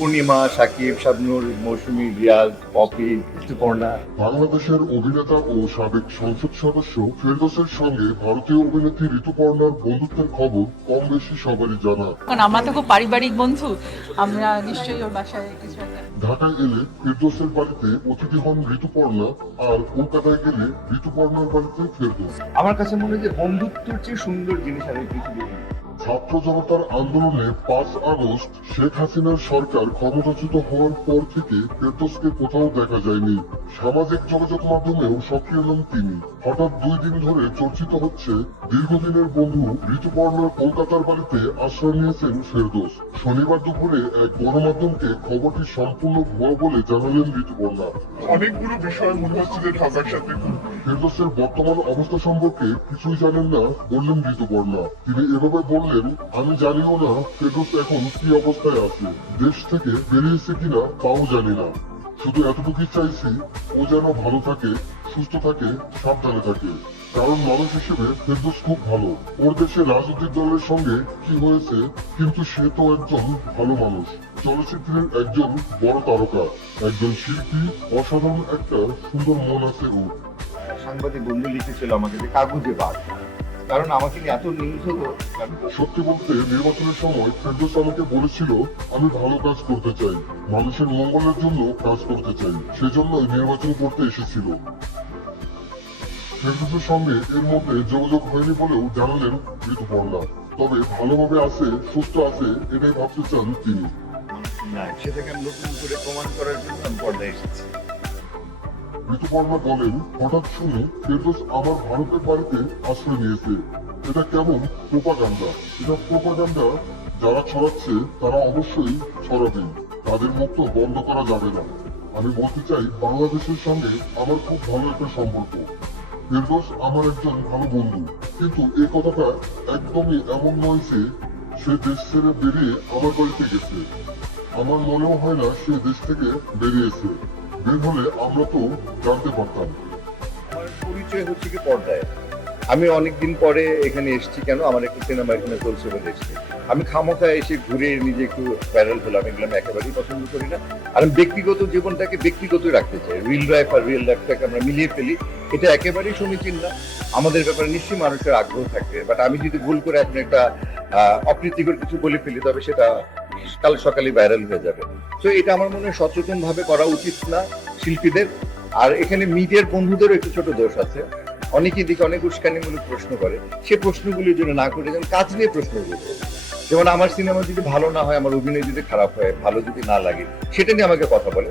পূর্ণিমা, সাকিব, শাবনূর, মৌসুমী, Riaz, poppy, Rituparna. বাংলাদেশের অভিনেতা ও সাবেক সংসদ সদস্য ফেরদৌসের সঙ্গে ভারতীয় অভিনেত্রী ঋতুপর্ণার বন্ধুত্বের খবর কম বেশি সবারই জানা। কারণ আমরা তো খুব পারিবারিক বন্ধু, আমরা নিশ্চয়ই ওর বাসায় কিছু একটা। ঢাকায় এলে ফেরদৌসের বাড়িতে অতিথি হন ঋতুপর্ণা, আর কলকাতায় গেলে ঋতুপর্ণার বাড়িতে ফেরদৌস। আমার কাছে মনে হয় যে বন্ধুত্বের চেয়ে সুন্দর জিনিস আমি কিছু দেখিনি। ছাত্র জনতার আন্দোলনে ৫ আগস্ট শেখ হাসিনার সরকার ক্ষমতাচ্যুত হওয়ার পর থেকে ফেরদৌসকে কোথাও দেখা যায়নি। সামাজিক যোগাযোগ মাধ্যমেও সক্রিয় নন তিনি। হঠাৎ ২ দিন ধরে চর্চিত হচ্ছে দীর্ঘদিনের বন্ধু ঋতুপর্ণার কলকাতার বাড়িতে আশ্রয় নিয়েছেন ফেরদৌস। শনিবার দুপুরে এক গণমাধ্যমকে খবরটি সম্পূর্ণ ভুয়া বলে জানালেন ঋতুপর্ণা। অনেকগুলো বিষয় মনে হচ্ছে যে ঢাকার সাথে ফেরদৌসের বর্তমান অবস্থা সম্পর্কে কিছুই জানেন না বললেন ঋতুপর্ণা। তিনি এভাবে বললেন, আমি জানিও না ফেরদৌস এখন কি অবস্থায় আছে, দেশ থেকে বেরিয়েছে কিনা তাও জানি না। শুধু এতটুকুই চাইছি ও যেন ভালো থাকে, সুস্থ থাকে, সাবধানে থাকে। কারণ মানুষ হিসেবে ফেরদৌস খুব ভালো। ওর দেশে রাজনৈতিক দলের সঙ্গে কি হয়েছে, কিন্তু সে তো একজন ভালো মানুষ, চলচ্চিত্রের একজন বড় তারকা, একজন শিল্পী, অসাধারণ একটা সুন্দর মন আছে ওর। সাংবাদিক বন্ধু লিখেছিল আমাকে যে কাগজে বাদ, কারণ আমাকে নিয়ে এত নিউজ হতো। সত্যি বলতে নির্বাচনের সময় ফেরদৌস আমাকে বলেছিল, আমি ভালো কাজ করতে চাই, মানুষের মঙ্গলের জন্য কাজ করতে চাই, সেজন্যই নির্বাচন করতে এসেছিল। ফেরদৌসের সঙ্গে এর মধ্যে যোগাযোগ হয়নি বলেও জানালেন ঋতুপর্ণা। তবে ভালোভাবে আছে, সুস্থ আছে, এটাই ভাবতে চান তিনি। না, সেটাকে আমি নতুন করে প্রমাণ করার জন্য আমি পর্দায় এসেছি। ঋতুপর্ণা বলেন, হঠাৎ শুনে ফেরদৌস আমার ভারতের বাড়িতে আশ্রয় নিয়েছে। এটা কেমন প্রোপাগান্ডা। এটা প্রোপাগান্ডা যারা ছড়াচ্ছে তারা অবশ্যই ছড়াবেন, তাদের মুখ তো বন্ধ করা যাবে না। আমি বলতে চাই বাংলাদেশের সঙ্গে আমার খুব ভালো একটা সম্পর্ক। ফেরদৌস আমার একজন ভালো বন্ধু, কিন্তু এই কথাটা একদমই এমন নয় যে সে দেশ ছেড়ে বেরিয়ে আমার বাড়িতে গেছে। আমার মনেও হয় না সে দেশ থেকে বেরিয়েছে। বের হলে আমরা তো জানতে পারতাম। আমার পরিচয় হচ্ছে কি পর্দায়। আমি অনেকদিন পরে এখানে এসেছি কেন, আমার একটা সিনেমা এখানে চলছে বলে এসেছি। আমি খামোখা এসে ঘুরে নিজে একটু ভাইরাল হলাম, এগুলো আমি একেবারেই পছন্দ করি না। আর আমি ব্যক্তিগত জীবনটাকে ব্যক্তিগতই রাখতে চাই, রিয়েল লাইফ আর রিয়েল লাইফটাকে আমরা মিলিয়ে ফেলি, এটা একেবারেই সমীচীন না। আমাদের ব্যাপারে নিশ্চয়ই মানুষের আগ্রহ থাকবে, বাট আমি যদি ভুল করে এখন একটা অপ্রীতিকর কিছু বলে ফেলি তবে সেটা কাল সকালে ভাইরাল হয়ে যাবে। তো এটা আমার মনে হয় সচেতন ভাবে করা উচিত না শিল্পীদের। আর এখানে মিডিয়ার বন্ধুদেরও একটু ছোট দোষ আছে। অনেকেই দিকে অনেক উস্কানিমূলক প্রশ্ন করে, সে প্রশ্নগুলির জন্য না করে যেমন কাজ নিয়ে প্রশ্নগুলো করবে। যেমন আমার সিনেমা যদি ভালো না হয়, আমার অভিনয় যদি খারাপ হয়, ভালো যদি না লাগে, সেটা নিয়ে আমাকে কথা বলে।